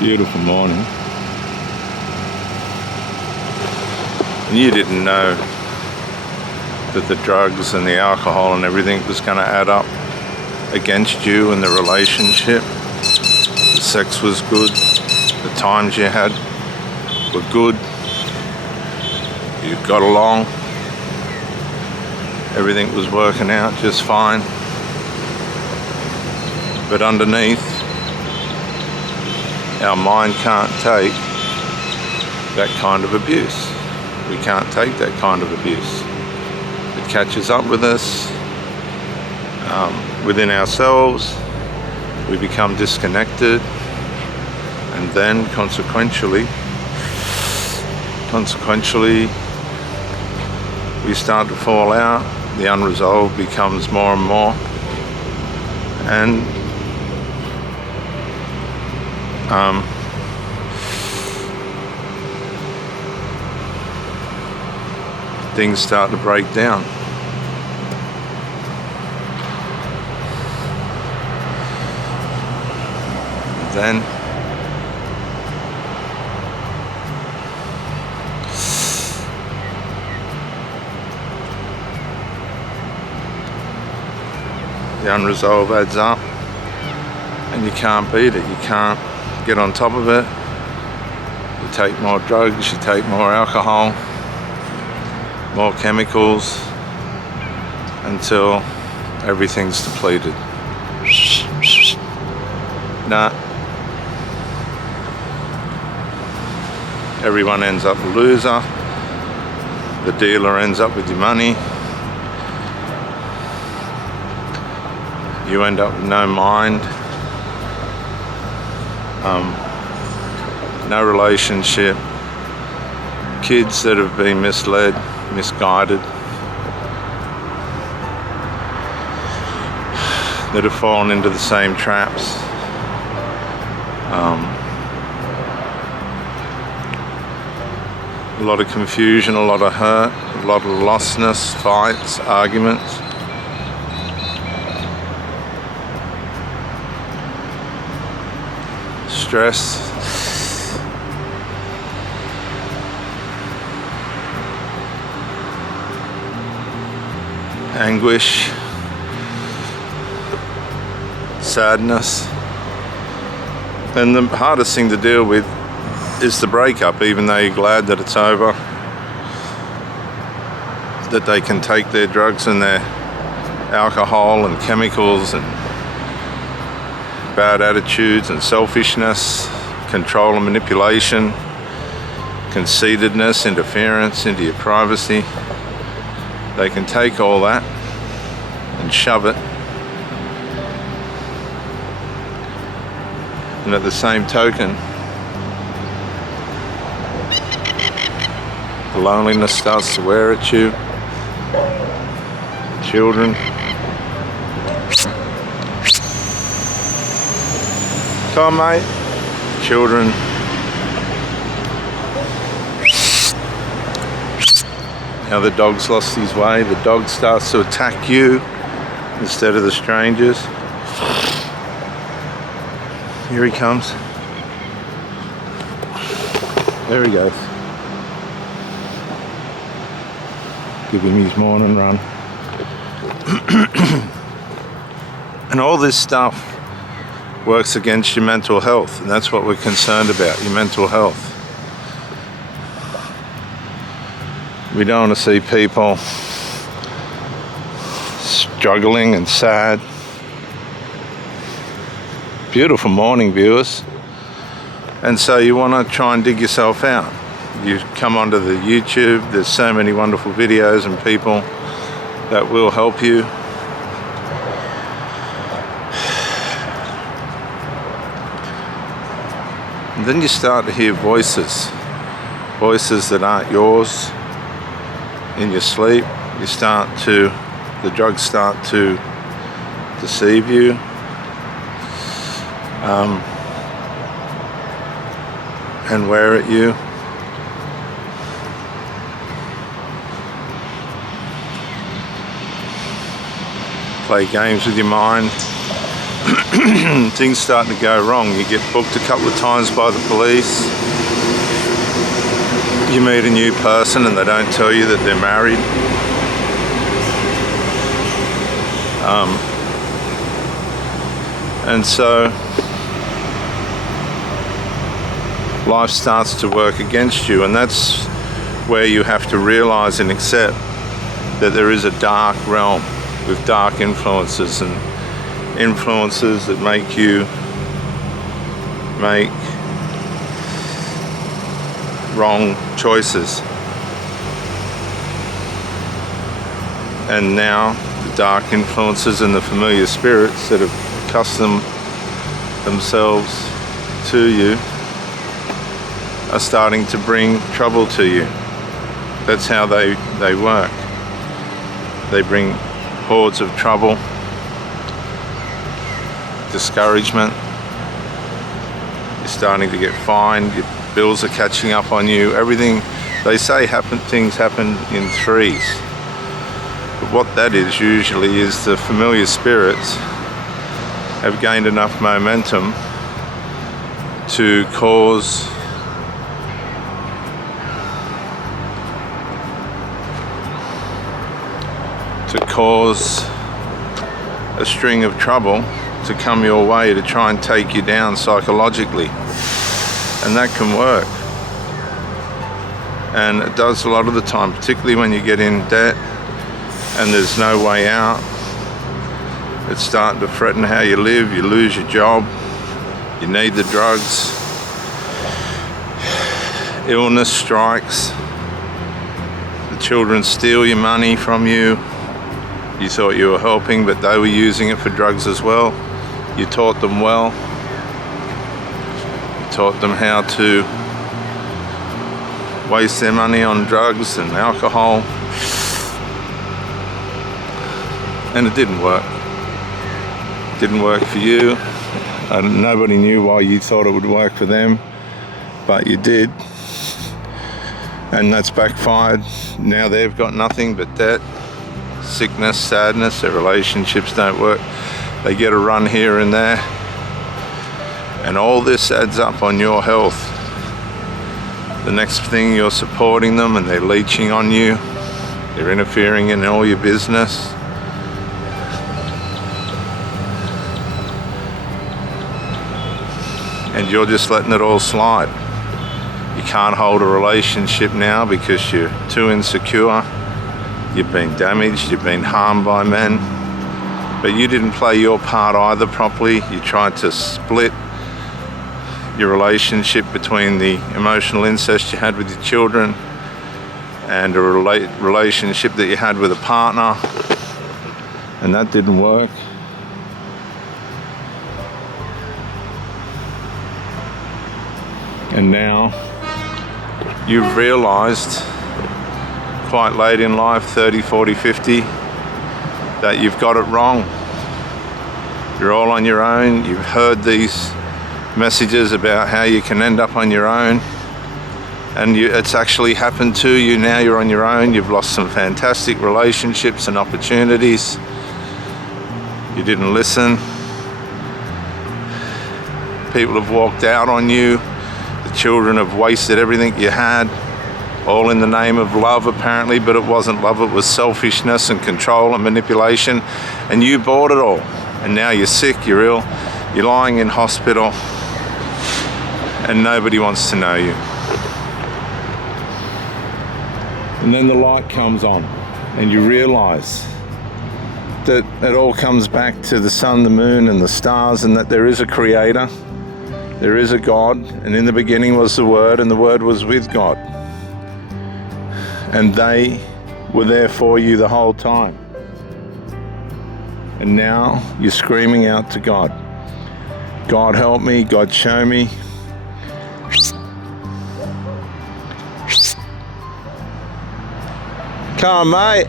Beautiful morning. And you didn't know that the drugs and the alcohol and everything was going to add up against you and the relationship. The sex was good, the times you had were good, you got along, everything was working out just fine. But underneath, our mind can't take that kind of abuse. We can't take that kind of abuse. It catches up with us within ourselves. We become disconnected, and then consequentially we start to fall out. The unresolved becomes more and more, and things start to break down. Then the unresolved adds up, and you can't beat it. You can't get on top of it. You take more drugs, you take more alcohol, more chemicals, until everything's depleted. Nah. Everyone ends up a loser. The dealer ends up with your money. You end up with no mind. No relationship. Kids that have been misled, misguided, that have fallen into the same traps. A lot of confusion, a lot of hurt, a lot of lostness, fights, arguments. Stress. Anguish. Sadness. And the hardest thing to deal with is the breakup, even though you're glad that it's over, that they can take their drugs and their alcohol and chemicals and bad attitudes and selfishness, control and manipulation, conceitedness, interference into your privacy. They can take all that and shove it. And at the same token, the loneliness starts to wear at you. Children. Come on, mate. Children. Now the dog's lost his way. The dog starts to attack you instead of the strangers. Here he comes. There he goes. Give him his morning run. And all this stuff works against your mental health, and that's what we're concerned about, your mental health. We don't want to see people struggling and sad. Beautiful morning, viewers. And so you want to try and dig yourself out. You come onto the YouTube, there's so many wonderful videos and people that will help you. And then you start to hear voices that aren't yours in your sleep. The drugs start to deceive you. And wear at you. Play games with your mind. things start to go wrong. You get booked a couple of times by the police. You meet a new person and they don't tell you that they're married. And so life starts to work against you, and that's where you have to realize and accept that there is a dark realm with dark influences, and influences that make you make wrong choices. And now the dark influences and the familiar spirits that have accustomed themselves to you are starting to bring trouble to you. That's how they work. They bring hordes of trouble, discouragement. You're starting to get fined, your bills are catching up on you. Everything they say things happen in threes. But what that is usually is the familiar spirits have gained enough momentum to cause a string of trouble to come your way to try and take you down psychologically. And that can work. And it does a lot of the time, particularly when you get in debt and there's no way out. It's starting to threaten how you live, you lose your job, you need the drugs, illness strikes, the children steal your money from you. You thought you were helping, but they were using it for drugs as well. You taught them well. You taught them how to waste their money on drugs and alcohol. And it didn't work. It didn't work for you. Nobody knew why you thought it would work for them, but you did. And that's backfired. Now they've got nothing but debt, sickness, sadness. Their relationships don't work. They get a run here and there, and all this adds up on your health. The next thing, you're supporting them and they're leeching on you, they're interfering in all your business. And you're just letting it all slide. You can't hold a relationship now because you're too insecure. You've been damaged, you've been harmed by men, but you didn't play your part either properly. You tried to split your relationship between the emotional incest you had with your children and a relationship that you had with a partner, and that didn't work. And now you've realized quite late in life, 30, 40, 50, that you've got it wrong. You're all on your own. You've heard these messages about how you can end up on your own, and it's actually happened to you. Now you're on your own. You've lost some fantastic relationships and opportunities. You didn't listen. People have walked out on you. The children have wasted everything you had, all in the name of love apparently, but it wasn't love, it was selfishness and control and manipulation, and you bought it all. And now you're sick, you're ill, you're lying in hospital, and nobody wants to know you. And then the light comes on, and you realize that it all comes back to the sun, the moon, and the stars, and that there is a creator, there is a God, and in the beginning was the Word, and the Word was with God. And they were there for you the whole time. And now you're screaming out to God. God help me, God show me. Come on, mate.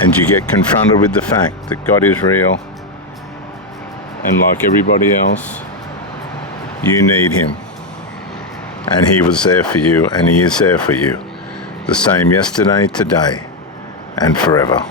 And you get confronted with the fact that God is real. And like everybody else, you need Him. And He was there for you, and He is there for you. The same yesterday, today, and forever.